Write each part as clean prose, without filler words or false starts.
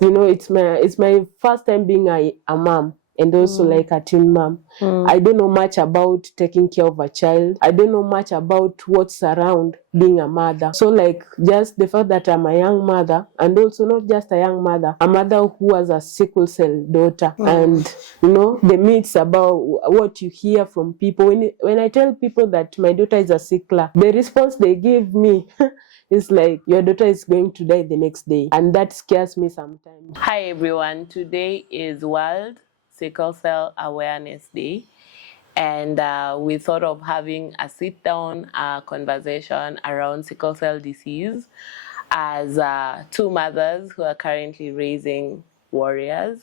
it's my first time being a mom, and also like a teen mom. I don't know much about taking care of a child. I don't know much about what's around being a mother. So like just the fact that I'm a young mother, and also not just a young mother, a mother who has a sickle cell daughter, and the myths about what you hear from people. When I tell people that my daughter is a sickler, the response they give me it's like, your daughter is going to die the next day. And that scares me sometimes. Hi everyone, today is World Sickle Cell Awareness Day. And we thought of having a sit-down conversation around sickle cell disease as two mothers who are currently raising warriors.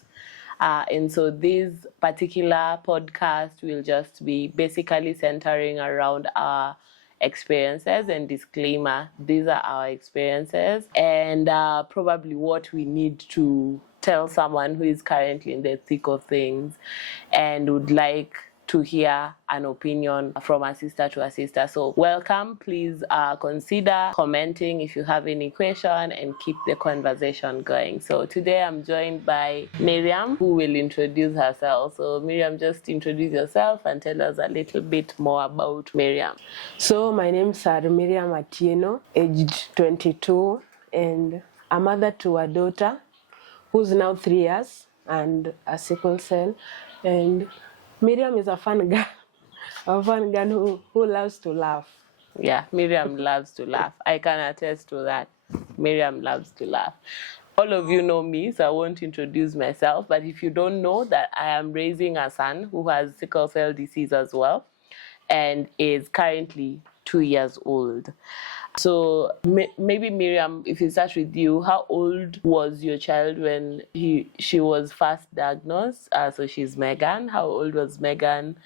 And so this particular podcast will just be basically centering around our experiences, and disclaimer, these are our experiences, and probably what we need to tell someone who is currently in the thick of things and would like to hear an opinion from a sister to a sister. So welcome. Please consider commenting if you have any question, and keep the conversation going. So today I'm joined by Miriam, who will introduce herself. So Miriam, just introduce yourself and tell us a little bit more about Miriam. So my name is Miriam Atieno, aged 22, and a mother to a daughter who's now 3 years and a sickle cell. And Miriam is a fun girl who loves to laugh. Yeah, Miriam loves to laugh. I can attest to that. Miriam loves to laugh. All of you know me, so I won't introduce myself. But if you don't know that I am raising a son who has sickle cell disease as well, and is currently 2 years old. So maybe Miriam, if we start with you, how old was your child when she was first diagnosed? So she's Megan. How old was Megan?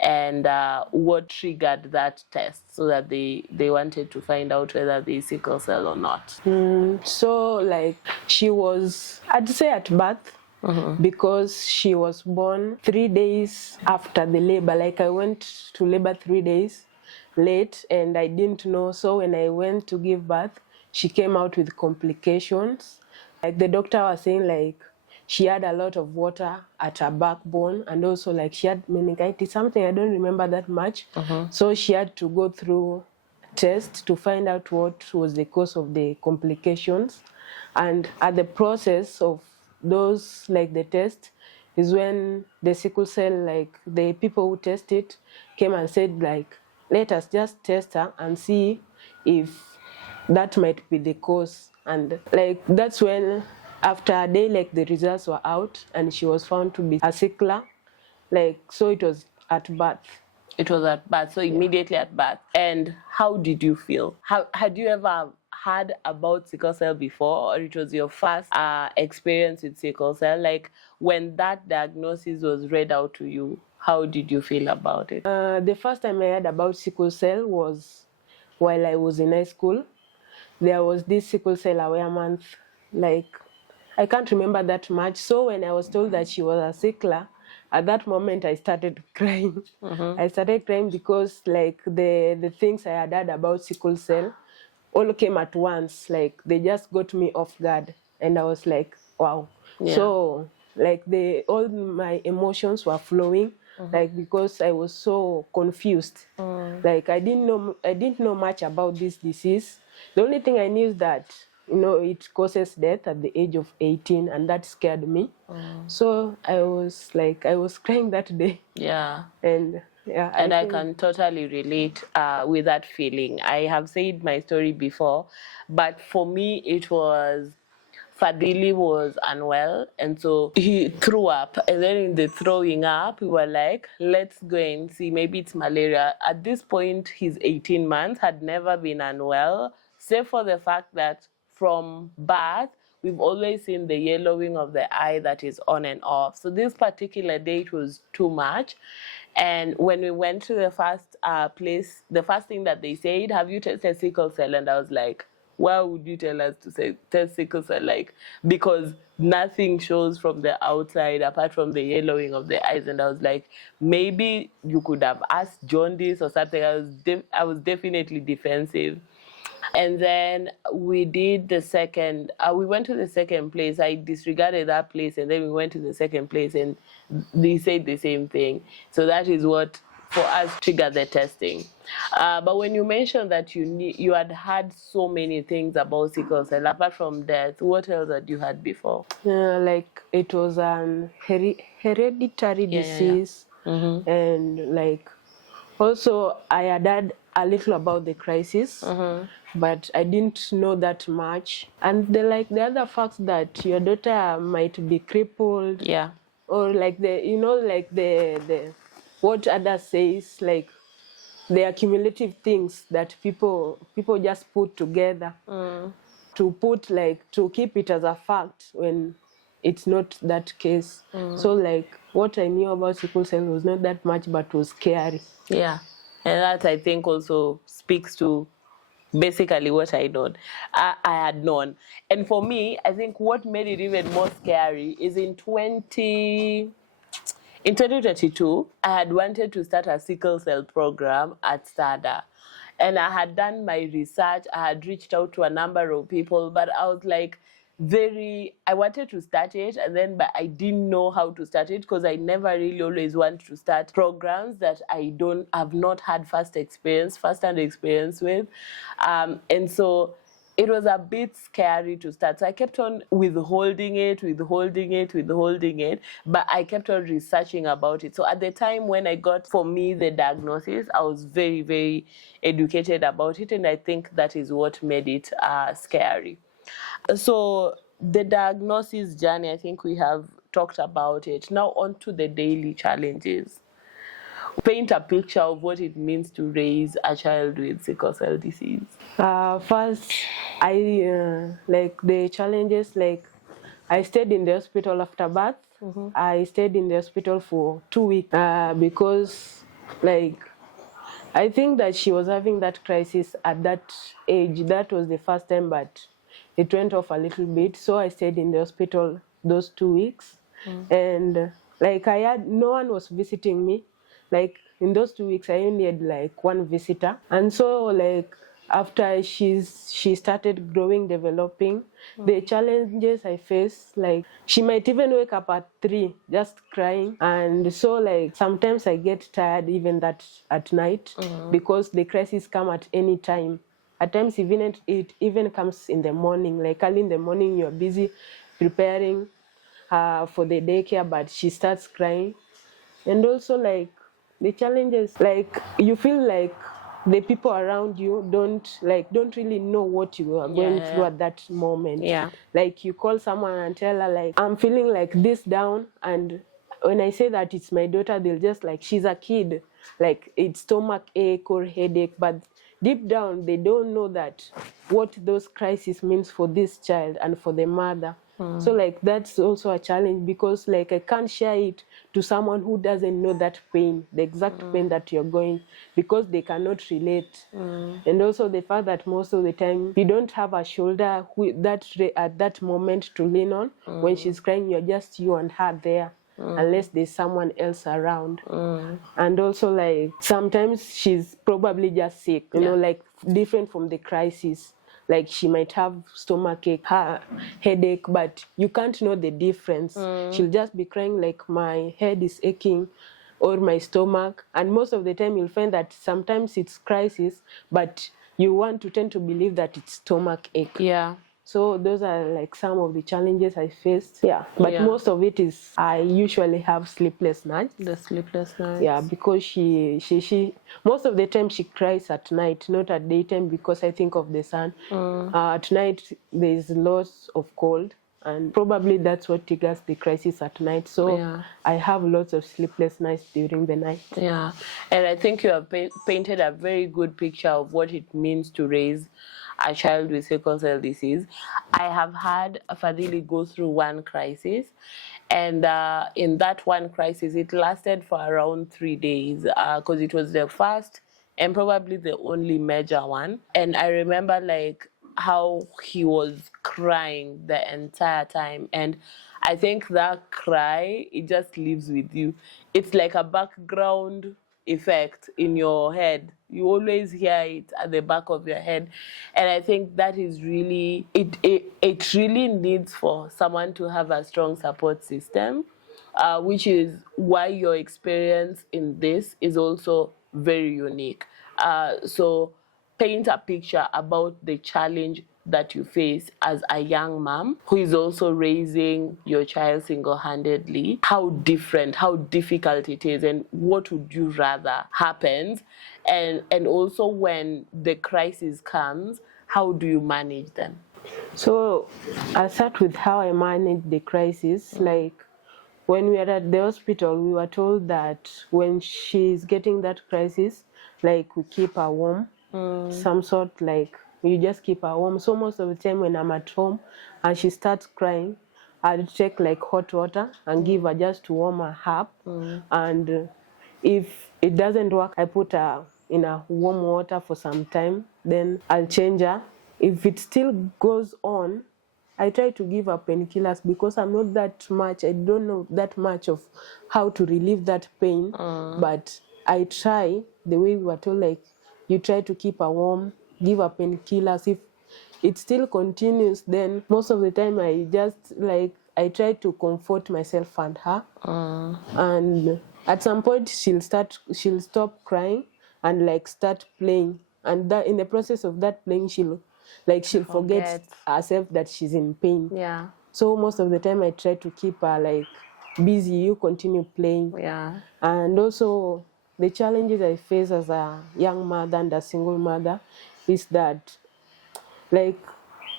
And what triggered that test so that they wanted to find out whether they sickle cell or not? So like she was, I'd say, at birth, because she was born 3 days after the labor. Like I went to labor 3 days late and I didn't know. So when I went to give birth, she came out with complications. Like the doctor was saying, like she had a lot of water at her backbone, and also like she had meningitis, something I don't remember that much. So she had to go through test to find out what was the cause of the complications. And at the process of those, like the test, is when the sickle cell, like the people who test it came and said, like, let us just test her and see if that might be the cause. And like that's when, after a day, like the results were out and she was found to be a sickler. Like, so it was at birth. It was at birth, so immediately at birth. And how did you feel? Had you ever heard about sickle cell before, or it was your first experience with sickle cell? Like when that diagnosis was read out to you, how did you feel about it? The first time I heard about sickle cell was while I was in high school. There was this sickle cell aware month. Like, I can't remember that much. So when I was told that she was a sickler, at that moment I started crying. I started crying because like the things I had heard about sickle cell all came at once. Like they just got me off guard, and I was like, wow. Yeah. So like all my emotions were flowing. Like because I was so confused. Like I didn't know much about this disease. The only thing I knew is that it causes death at the age of 18, and that scared me. So I was crying that day. Yeah. And yeah, I can totally relate with that feeling. I have said my story before, but for me it was, Fadili was unwell, and so he threw up. And then in the throwing up, we were like, let's go and see, maybe it's malaria. At this point, he's 18 months, had never been unwell, save for the fact that from birth, we've always seen the yellowing of the eye that is on and off. So this particular day, it was too much. And when we went to the first place, the first thing that they said, have you tested sickle cell? And I was like, why would you tell us to test sickle cell? Like, because nothing shows from the outside apart from the yellowing of the eyes. And I was like, maybe you could have asked jaundice or something. I was definitely defensive. And then we did the second, we went to the second place. I disregarded that place, and then we went to the second place, and they said the same thing. So that is what, for us, triggered the testing. But when you mentioned that you had had so many things about sickle cell, apart from death, what else had you had before? Like it was an hereditary disease, and like also I had heard a little about the crisis, but I didn't know that much. And the other facts that your daughter might be crippled, Yeah. or like the what others says, like the accumulative things that people just put together to keep it as a fact when it's not that case. So like what I knew about sickle cell was not that much, but was scary. Yeah. And that, I think, also speaks to basically what I had known. And for me, I think what made it even more scary is in 2022, I had wanted to start a sickle cell program at STADA. And I had done my research, I had reached out to a number of people, but I was like, I wanted to start it, and then but I didn't know how to start it, because I never really always want to start programs that have not had first-hand experience with. And so it was a bit scary to start. So I kept on withholding it, but I kept on researching about it. So at the time when I got, for me, the diagnosis, I was very, very educated about it, and I think that is what made it scary. So the diagnosis journey, I think we have talked about it. Now on to the daily challenges. Paint a picture of what it means to raise a child with sickle cell disease. First, I like the challenges. Like I stayed in the hospital after birth. I stayed in the hospital for 2 weeks because, like, I think that she was having that crisis at that age. That was the first time, but it went off a little bit. So I stayed in the hospital those 2 weeks, and like no one was visiting me. Like in those 2 weeks, I only had like one visitor, and so like after she started growing, developing, the challenges I face, like she might even wake up at 3 just crying, and so like sometimes I get tired even that at night because the crises come at any time. At times it even comes in the morning, like early in the morning you're busy preparing for the daycare, but she starts crying. And also like the challenges, like you feel like the people around you don't really know what you are going through at that moment. Yeah. Like you call someone and tell her like, I'm feeling like this down, and when I say that it's my daughter, they'll just like, she's a kid, like it's stomach ache or headache, but deep down they don't know that what those crises means for this child and for the mother. So like that's also a challenge, because like I can't share it to someone who doesn't know that pain, the exact pain that you're going, because they cannot relate. And also the fact that most of the time you don't have a shoulder at that moment to lean on. When she's crying, you're just you and her there, unless there's someone else around. And also like sometimes she's probably just sick, you know, like different from the crisis. Like she might have stomach ache, headache, but you can't know the difference. She'll just be crying like, my head is aching or my stomach. And most of the time you'll find that sometimes it's crisis, but you want to tend to believe that it's stomach ache. Yeah. So those are like some of the challenges I faced. Yeah, but most of it is I usually have sleepless nights. The sleepless nights. Yeah, because she most of the time she cries at night, not at daytime, because I think of the sun. At night there's lots of cold, and probably that's what triggers the crisis at night. So I have lots of sleepless nights during the night. Yeah, and I think you have painted a very good picture of what it means to raise a child with sickle cell disease. I have had Fadhili go through one crisis, and in that one crisis, it lasted for around 3 days, because it was the first and probably the only major one. And I remember like how he was crying the entire time, and I think that cry, it just lives with you. It's like a background effect in your head. You always hear it at the back of your head. And I think that is really, it really needs for someone to have a strong support system, which is why your experience in this is also very unique. So paint a picture about the challenge that you face as a young mom who is also raising your child single-handedly, how different, how difficult it is, and what would you rather happens, and also when the crisis comes, how do you manage them? So I'll start with how I managed the crisis. Like when we were at the hospital, we were told that when she's getting that crisis, like we keep her warm, some sort, like you just keep her warm. So most of the time when I'm at home and she starts crying, I'll take like hot water and give her just to warm her up. And if it doesn't work, I put her in a warm water for some time, then I'll change her. If it still goes on, I try to give her painkillers because I'm not that much, I don't know that much of how to relieve that pain. But I try, the way we were told, like, you try to keep her warm, give her painkillers. If it still continues, then most of the time I just, like, I try to comfort myself and her. And at some point she'll stop crying and like start playing. And that in the process of that playing, she'll forget herself that she's in pain. Yeah. So most of the time I try to keep her like busy, you continue playing. Yeah. And also the challenges I face as a young mother and a single mother is that, like,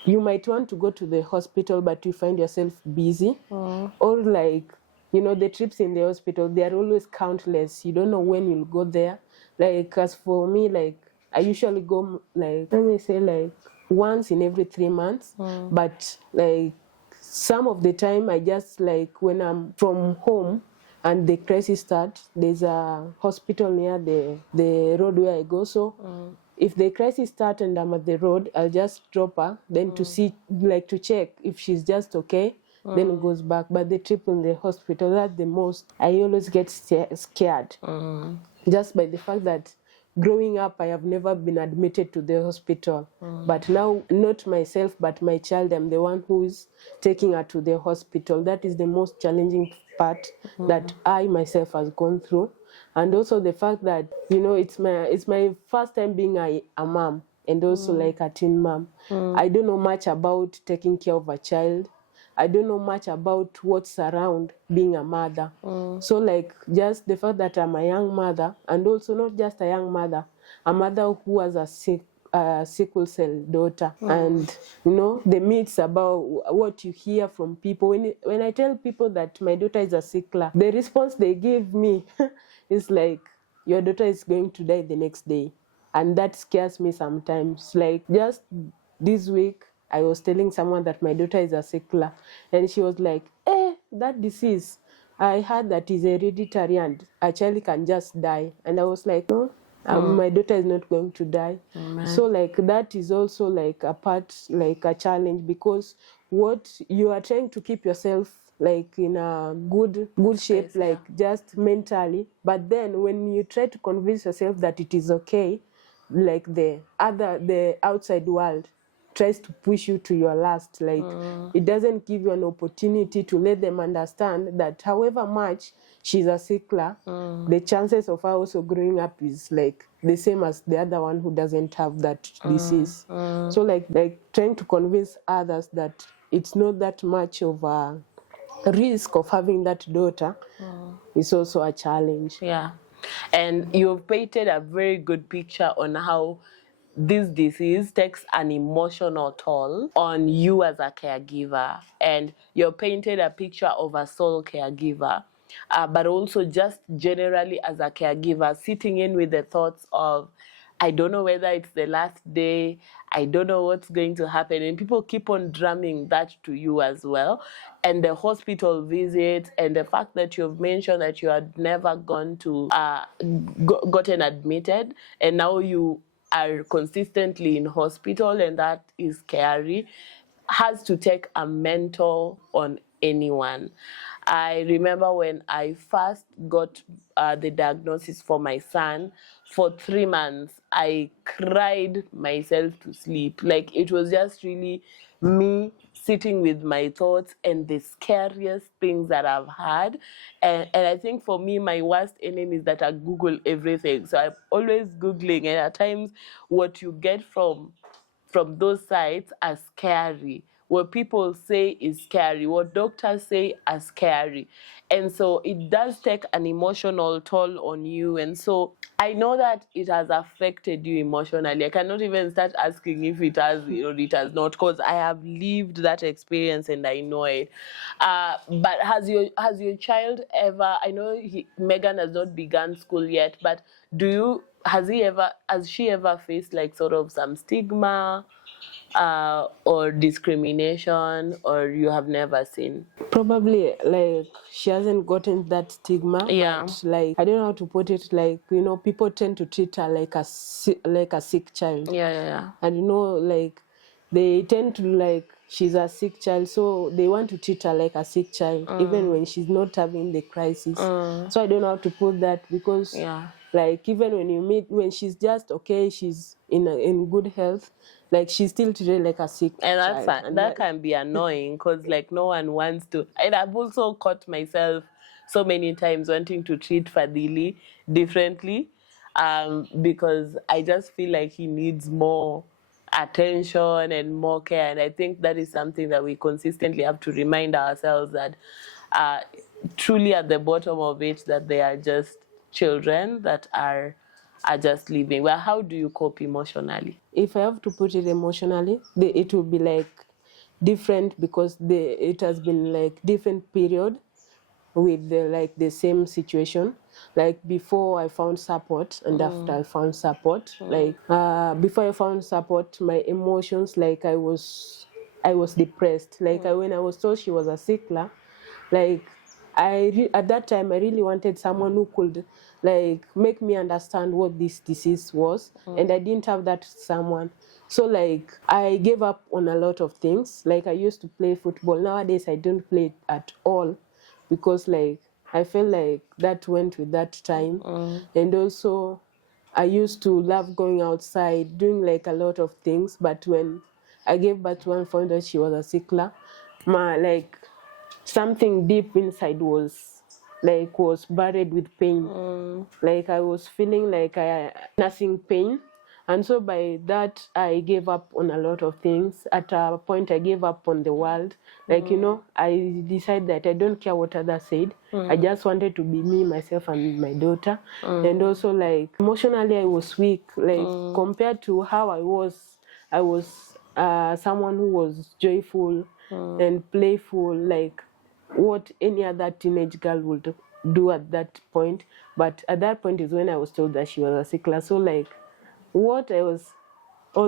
you might want to go to the hospital but you find yourself busy. Or like, you know, the trips in the hospital, they are always countless. You don't know when you'll go there. Like, as for me, like, I usually go, like, let me say, like, once in every 3 months. But like some of the time I just, like, when I'm from home and the crisis starts, there's a hospital near the road where I go. So if the crisis starts and I'm at the road, I'll just drop her, then to see, like, to check if she's just okay, then goes back. But the trip in the hospital, that's the most, I always get scared. Just by the fact that growing up, I have never been admitted to the hospital. But now, not myself, but my child, I'm the one who is taking her to the hospital. That is the most challenging part that I myself has gone through. And also the fact that, you know, it's my first time being a mom, and also like a teen mom. I don't know much about taking care of a child. I don't know much about what's around being a mother. So like just the fact that I'm a young mother, and also not just a young mother, a mother who has a sickle cell daughter. And you know, the myths about what you hear from people. When I tell people that my daughter is a sickler, the response they give me is like, your daughter is going to die the next day. And that scares me sometimes. Like just this week, I was telling someone that my daughter is a sickler, and she was like, that disease, I heard that is hereditary and a child can just die. And I was like, no, my daughter is not going to die. So like that is also like a part, like a challenge, because what you are trying to keep yourself like in a good shape, like just mentally, but then when you try to convince yourself that it is okay, like the outside world tries to push you to your last. Like it doesn't give you an opportunity to let them understand that however much she's a sickler, the chances of her also growing up is like the same as the other one who doesn't have that disease. So like trying to convince others that it's not that much of a risk of having that daughter is also a challenge. Yeah. And you've painted a very good picture on how this disease takes an emotional toll on you as a caregiver. And you've painted a picture of a sole caregiver, but also just generally as a caregiver, sitting in with the thoughts of, I don't know whether it's the last day, I don't know what's going to happen. And people keep on drumming that to you as well. And the hospital visits, and the fact that you've mentioned that you had never gone to, gotten admitted, and now you are consistently in hospital, and that is scary, has to take a mental on anyone. I remember when I first got the diagnosis for my son, for 3 months, I cried myself to sleep. Like, it was just really me sitting with my thoughts and the scariest things that I've had. And I think for me, my worst enemy is that I Google everything. So I'm always Googling, and at times what you get from those sites are scary. What people say is scary. What doctors say are scary. And so it does take an emotional toll on you. And so I know that it has affected you emotionally. I cannot even start asking if it has or it has not, because I have lived that experience and I know it. But has your child ever? I know Megan has not begun school yet, but has she ever faced like sort of some stigma or discrimination, or you have never seen? Probably like she hasn't gotten that stigma, Yeah. but like I don't know how to put it. Like, people tend to treat her like a sick child. Yeah. And like they tend to like she's a sick child, so they want to treat her like a sick child, even when she's not having the crisis. So I don't know how to put that, because Yeah. like even when she's just okay, she's in good health, like she's still treated like a sick And child. And that can be annoying, because like no one wants to. And I've also caught myself so many times wanting to treat Fadili differently, because I just feel like he needs more attention and more care. And I think that is something that we consistently have to remind ourselves, that truly at the bottom of it, that they are just children that are just living. Well, how do you cope emotionally? If I have to put it emotionally, it will be like different, because it has been like different period with the same situation. Like before I found support and after I found support. Like before I found support, my emotions, like I was depressed. Like when I was told she was a sickler, like at that time I really wanted someone who could like make me understand what this disease was, and I didn't have that someone. So like I gave up on a lot of things. Like I used to play football. Nowadays I don't play it at all, because like I felt like that went with that time. And also I used to love going outside, doing like a lot of things. But when I gave birth to one, found out she was a sickler, like something deep inside was buried with pain. Like I was feeling like I nursing pain. And so by that I gave up on a lot of things. At a point I gave up on the world. Like I decided that I don't care what others said. I just wanted to be me, myself, and my daughter. And also like emotionally I was weak. Like compared to how I was someone who was joyful and playful, like what any other teenage girl would do at that point. But at that point is when I was told that she was a sickler. So like all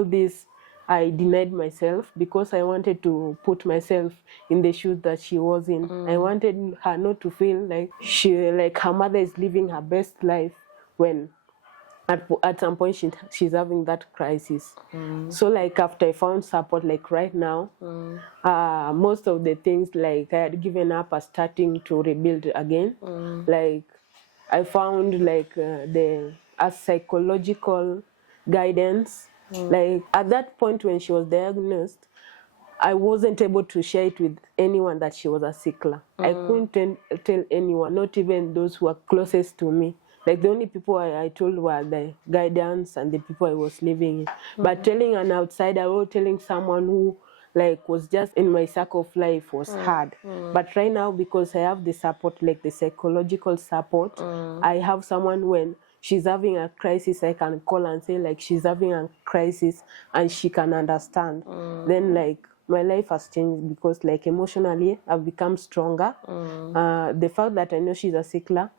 this, I denied myself, because I wanted to put myself in the shoes that she was in. I wanted her not to feel like her mother is living her best life when at some point she's having that crisis. So like after I found support, like right now, most of the things like I had given up are starting to rebuild again. Like I found like a psychological guidance. Like at that point when she was diagnosed, I wasn't able to share it with anyone that she was a sickler. I couldn't tell anyone, not even those who were closest to me. Like the only people I told were the guidance and the people I was living in. But telling an outsider or telling someone who like was just in my circle of life was hard. But right now, because I have the support, like the psychological support, I have someone when she's having a crisis, I can call and say like she's having a crisis, and she can understand. Then like my life has changed, because like emotionally I've become stronger. The fact that I know she's a sickler,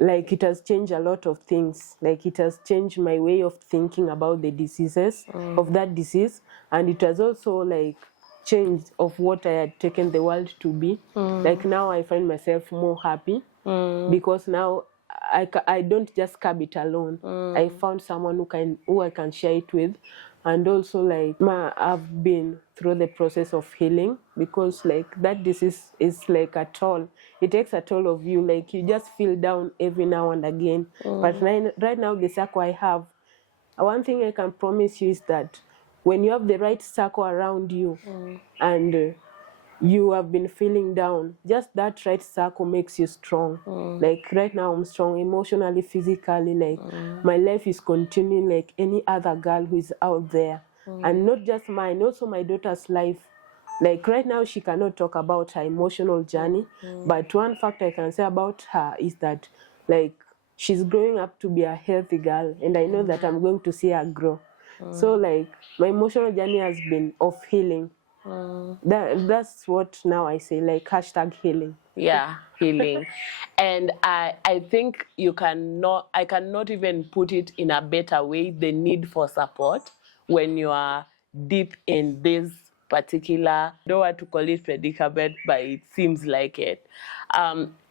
like it has changed a lot of things. Like it has changed my way of thinking about the diseases of that disease, and it has also like changed of what I had taken the world to be. Like now I find myself more happy, because now I don't just curb it alone. I found someone who I can share it with, And also like I've been through the process of healing, because like that disease is like a toll. It takes a toll of you, like you just feel down every now and again. But right now the circle I have, one thing I can promise you is that when you have the right circle around you, and you have been feeling down, just that right circle makes you strong. Like right now I'm strong emotionally, physically, like my life is continuing like any other girl who is out there. And not just mine, also my daughter's life. Like right now she cannot talk about her emotional journey, but one fact I can say about her is that like she's growing up to be a healthy girl, and I know that I'm going to see her grow. So like my emotional journey has been of healing. That's what now I say, like hashtag healing. Yeah, healing. And I think I cannot even put it in a better way, the need for support when you are deep in this particular, I don't want to call it predicament, but it seems like it.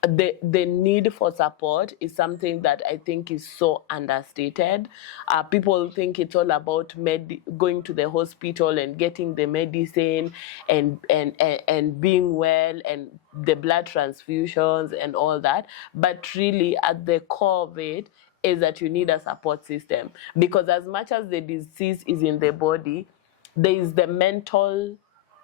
The need for support is something that I think is so understated. People think it's all about going to the hospital and getting the medicine and being well and the blood transfusions and all that. But really, at the core of it is that you need a support system. Because as much as the disease is in the body, there is the mental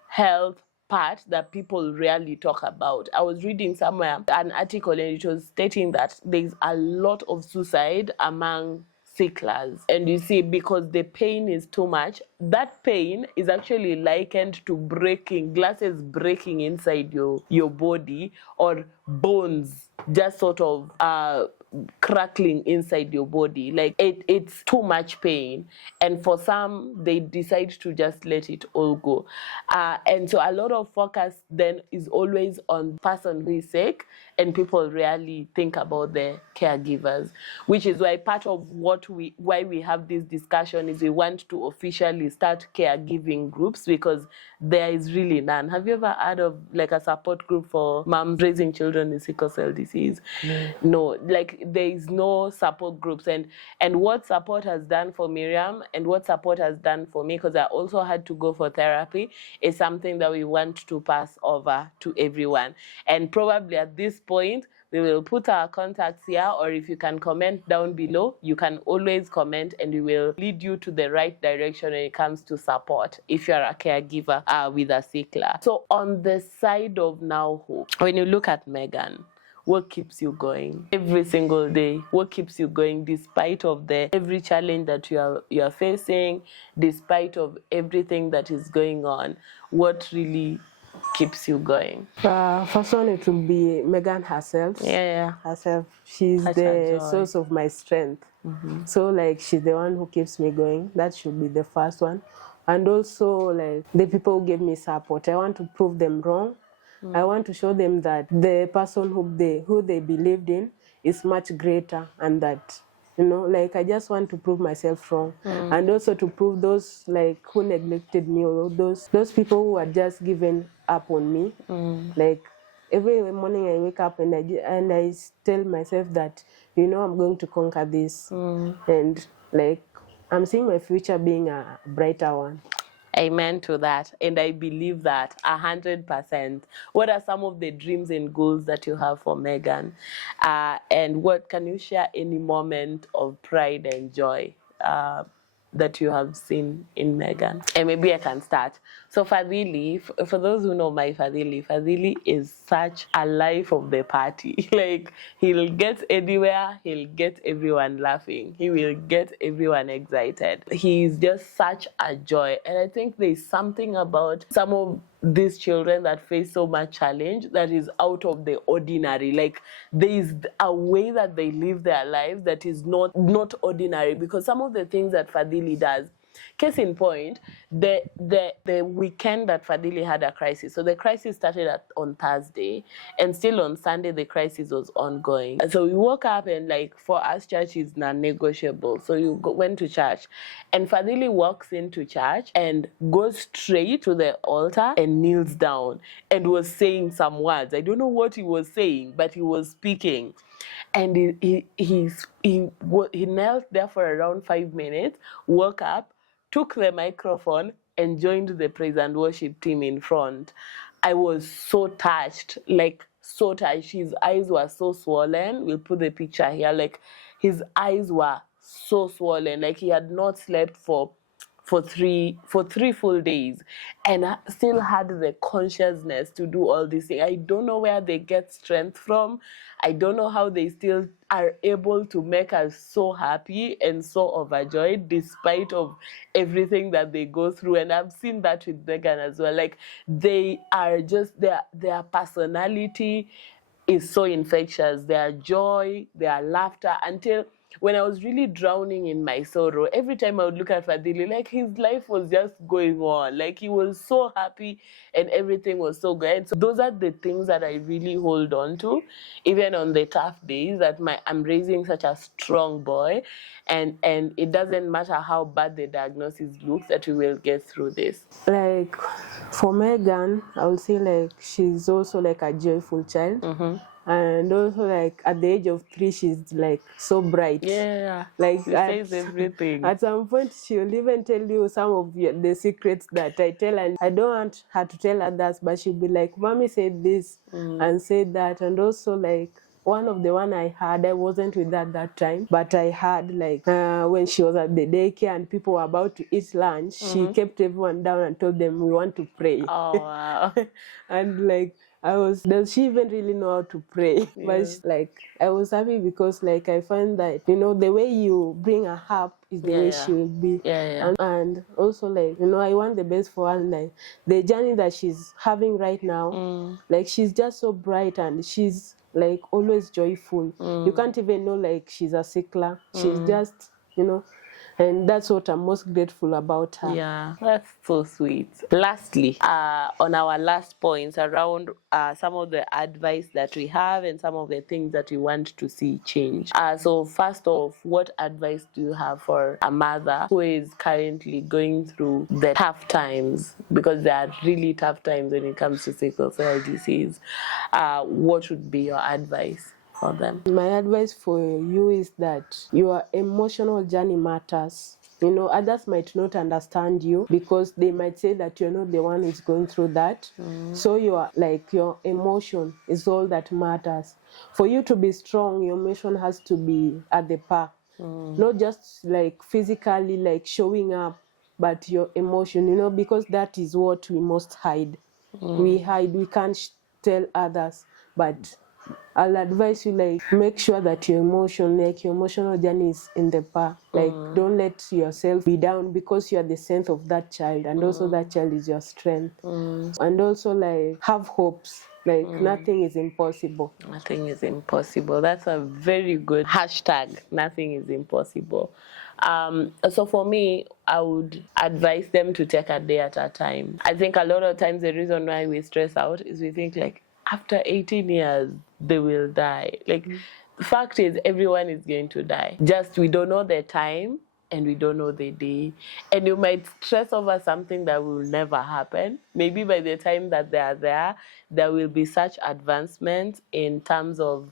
health part that people rarely talk about. I was reading somewhere an article, and it was stating that there's a lot of suicide among sicklers. And you see, because the pain is too much, that pain is actually likened to glasses breaking inside your body, or bones just sort of crackling inside your body. Like it's too much pain, and for some they decide to just let it all go, and so a lot of focus then is always on the person who is sick, and people rarely think about the caregivers, which is why part of why we have this discussion is we want to officially start caregiving groups, because there is really none. Have you ever heard of like a support group for moms raising children with sickle cell disease? No, like there is no support groups. And what support has done for Miriam and what support has done for me, because I also had to go for therapy, is something that we want to pass over to everyone. And probably at this point, we will put our contacts here, or if you can comment down below, you can always comment and we will lead you to the right direction when it comes to support if you're a caregiver with a sickler. So on the side of now hope, when you look at Megan, what keeps you going every single day? What keeps you going despite of every challenge that you are facing, despite of everything that is going on? What really keeps you going? First one, it will be Megan herself. Yeah. Herself. She's the source of my strength. So like she's the one who keeps me going. That should be the first one. And also like the people who give me support, I want to prove them wrong. I want to show them that the person who they believed in is much greater, and that, you know, like I just want to prove myself wrong, and also to prove those like who neglected me, or those people who are just given up on me. Like every morning I wake up and I tell myself that, you know, I'm going to conquer this, and like I'm seeing my future being a brighter one. Amen to that, and I believe that 100%. What are some of the dreams and goals that you have for Megan? And what can you share any moment of pride and joy that you have seen in Megan? And maybe I can start. So Fadhili, for those who know my Fadhili is such a life of the party. Like he'll get anywhere, he'll get everyone laughing, he will get everyone excited. He's just such a joy. And I think there's something about some of these children that face so much challenge that is out of the ordinary. Like there is a way that they live their lives that is not ordinary, because some of the things that Fadhili does, case in point, the weekend that Fadhili had a crisis. So the crisis started on Thursday, and still on Sunday the crisis was ongoing. And so we woke up, and like for us, church is non-negotiable. So you went to church, and Fadhili walks into church and goes straight to the altar and kneels down and was saying some words. I don't know what he was saying, but he was speaking. And he knelt there for around 5 minutes, woke up, took the microphone and joined the praise and worship team in front. I was so touched, like so touched. His eyes were so swollen. We'll put the picture here. Like his eyes were so swollen, like he had not slept for three full days, and I still had the consciousness to do all these things. I don't know where they get strength from. I don't know how they still are able to make us so happy and so overjoyed despite of everything that they go through. And I've seen that with Megan as well. Like they are just their personality is so infectious. Their joy, their laughter, until when I was really drowning in my sorrow, every time I would look at Fadili, like his life was just going on. Like he was so happy and everything was so good. And so those are the things that I really hold on to, even on the tough days, that I'm raising such a strong boy. And it doesn't matter how bad the diagnosis looks, that we will get through this. Like for Megan, I would say like she's also like a joyful child. And also like at the age of 3, she's like so bright. Yeah, like she says everything. At some point she'll even tell you some of the secrets that I tell, and I don't want her to tell others, but she'll be like, Mommy said this and said that. And also like one of the one I had, I wasn't with her at that time, but I had like when she was at the daycare and people were about to eat lunch, she kept everyone down and told them, we want to pray. Oh wow. And like does she even really know how to pray? Yeah. But like I was happy because like I find that, you know, the way you bring her up is the way she will be. And also like, you know, I want the best for her. Like the journey that she's having right now, like she's just so bright and she's like always joyful. You can't even know like she's a sickler. She's just, you know, and that's what I'm most grateful about her. Yeah, that's so sweet. Lastly, on our last points around some of the advice that we have and some of the things that we want to see change. So first off, what advice do you have for a mother who is currently going through the tough times? Because there are really tough times when it comes to sickle cell disease. What would be your advice for them? My advice for you is that your emotional journey matters. You know, others might not understand you because they might say that you're not the one who's going through that. So your emotion is all that matters. For you to be strong, your emotion has to be at the par. Not just like physically like showing up, but your emotion, you know, because that is what we must hide. We hide, we can't tell others, but I'll advise you like make sure that your emotional journey is in the par. Like don't let yourself be down because you are the strength of that child, and also that child is your strength. And also like have hopes. Like nothing is impossible. Nothing is impossible. That's a very good hashtag. Nothing is impossible. So for me, I would advise them to take a day at a time. I think a lot of times the reason why we stress out is we think like after 18 years they will die. Like the fact is everyone is going to die. Just we don't know the time and we don't know the day. And you might stress over something that will never happen. Maybe by the time that they are there will be such advancement in terms of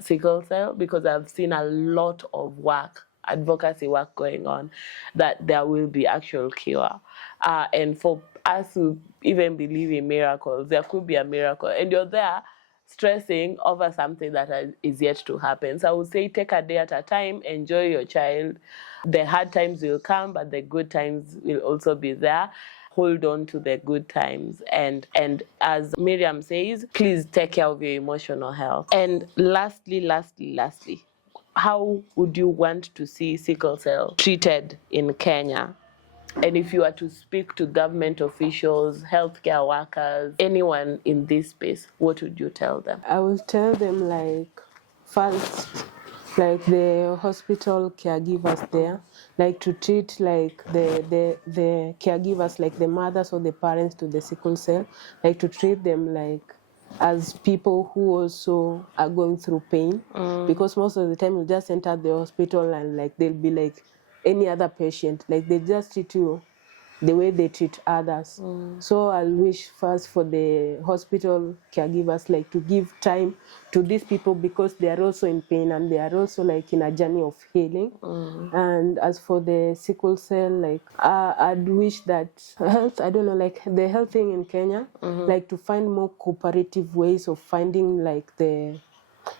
sickle cell, because I've seen a lot of work, advocacy work going on, that there will be actual cure. And for us who even believe in miracles, there could be a miracle. And you're there stressing over something that is yet to happen. So I would say take a day at a time, enjoy your child. The hard times will come, but the good times will also be there. Hold on to the good times. And as Miriam says, please take care of your emotional health. And lastly, how would you want to see sickle cell treated in Kenya? And if you are to speak to government officials, healthcare workers, anyone in this space, what would you tell them? I would tell them like first, like the hospital caregivers there, like to treat like the caregivers, like the mothers or the parents to the sickle cell, like to treat them like as people who also are going through pain, because most of the time you just enter the hospital and like they'll be like any other patient, like they just treat you the way they treat others. So I'll wish first for the hospital caregivers like to give time to these people, because they are also in pain and they are also like in a journey of healing. And as for the sickle cell, like I'd wish that health, I don't know, like the health thing in Kenya, like to find more cooperative ways of finding like the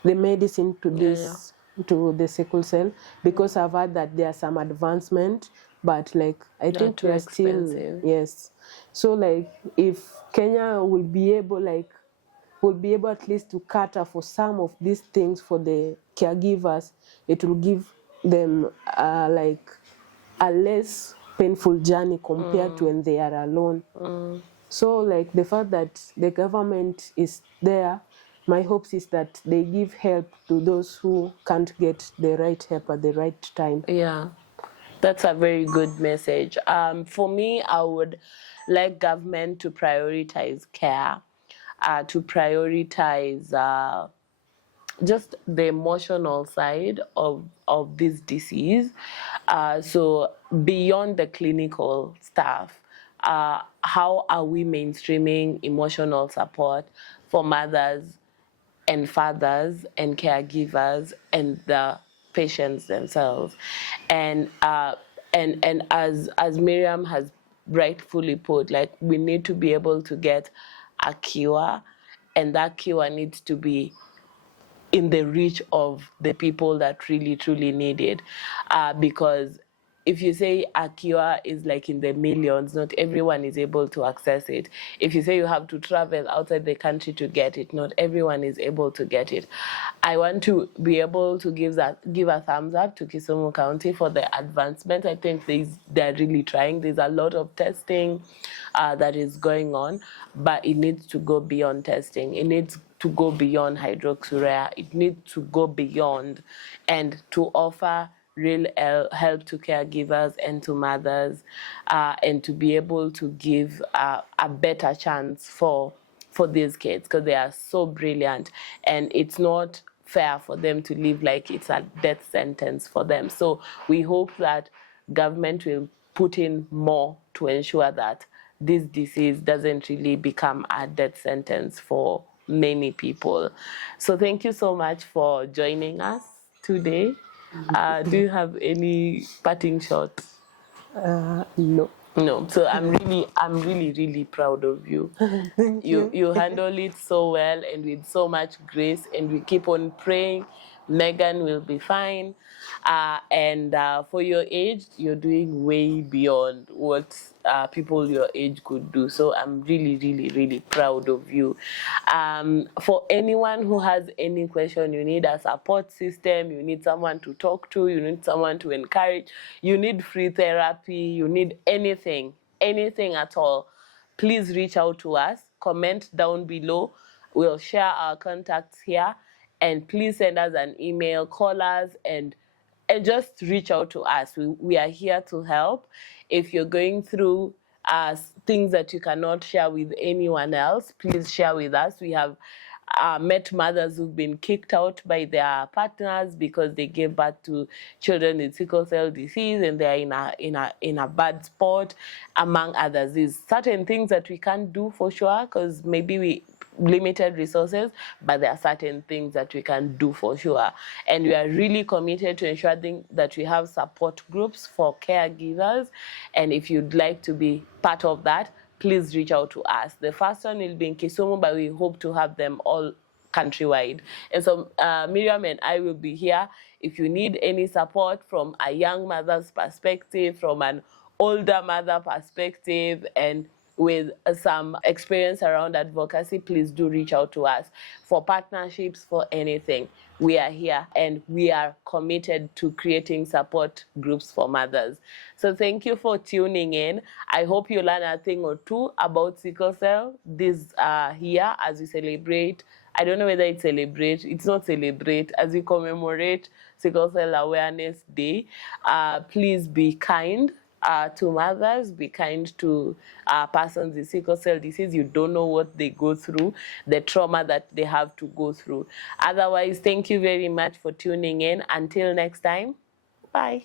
medicine to this, to the sickle cell, because I've heard that there are some advancement, but like I think we are still, yes. So like if Kenya will be able, like will be able at least to cater for some of these things for the caregivers, it will give them like a less painful journey compared to when they are alone. So like the fact that the government is there, my hopes is that they give help to those who can't get the right help at the right time. Yeah, that's a very good message. For me, I would like government to prioritize care, to prioritize just the emotional side of this disease. So beyond the clinical stuff, how are we mainstreaming emotional support for mothers and fathers and caregivers and the patients themselves? And as Miriam has rightfully put, like we need to be able to get a cure, and that cure needs to be in the reach of the people that really truly need it, because if you say a cure is like in the millions, not everyone is able to access it. If you say you have to travel outside the country to get it, not everyone is able to get it. I want to be able to give a thumbs up to Kisumu County for the advancement. I think they're really trying. There's a lot of testing that is going on, but it needs to go beyond testing. It needs to go beyond hydroxyurea. It needs to go beyond and to offer real help to caregivers and to mothers, and to be able to give a better chance for these kids, because they are so brilliant, and it's not fair for them to live like it's a death sentence for them. So we hope that government will put in more to ensure that this disease doesn't really become a death sentence for many people. So thank you so much for joining us today. Do you have any parting shots? No. No. So I'm really proud of you. Thank you. You handle it so well and with so much grace, and we keep on praying Megan will be fine. And for your age, you're doing way beyond what people your age could do. So I'm really proud of you. For anyone who has any question, you need a support system, you need someone to talk to, you need someone to encourage, you need free therapy, you need anything at all, please reach out to us. Comment down below. We'll share our contacts here. And please send us an email, call us, and just reach out to us. We are here to help. If you're going through things that you cannot share with anyone else, please share with us. We have met mothers who've been kicked out by their partners because they gave birth to children with sickle cell disease, and they're in a bad spot, among others. There's certain things that we can't do for sure, because maybe we limited resources, but there are certain things that we can do for sure. And we are really committed to ensuring that we have support groups for caregivers. And if you'd like to be part of that, please reach out to us. The first one will be in Kisumu, but we hope to have them all countrywide. And so Miriam and I will be here. If you need any support from a young mother's perspective, from an older mother perspective, and with some experience around advocacy, please do reach out to us for partnerships, for anything. We are here, and we are committed to creating support groups for mothers. So thank you for tuning in. I hope you learn a thing or two about sickle cell this year as we celebrate. I don't know whether it's celebrate, it's not celebrate, as we commemorate Sickle Cell Awareness Day. Please be kind to mothers, be kind to persons with sickle cell disease. You don't know what they go through, the trauma that they have to go through. Otherwise, thank you very much for tuning in. Until next time, bye.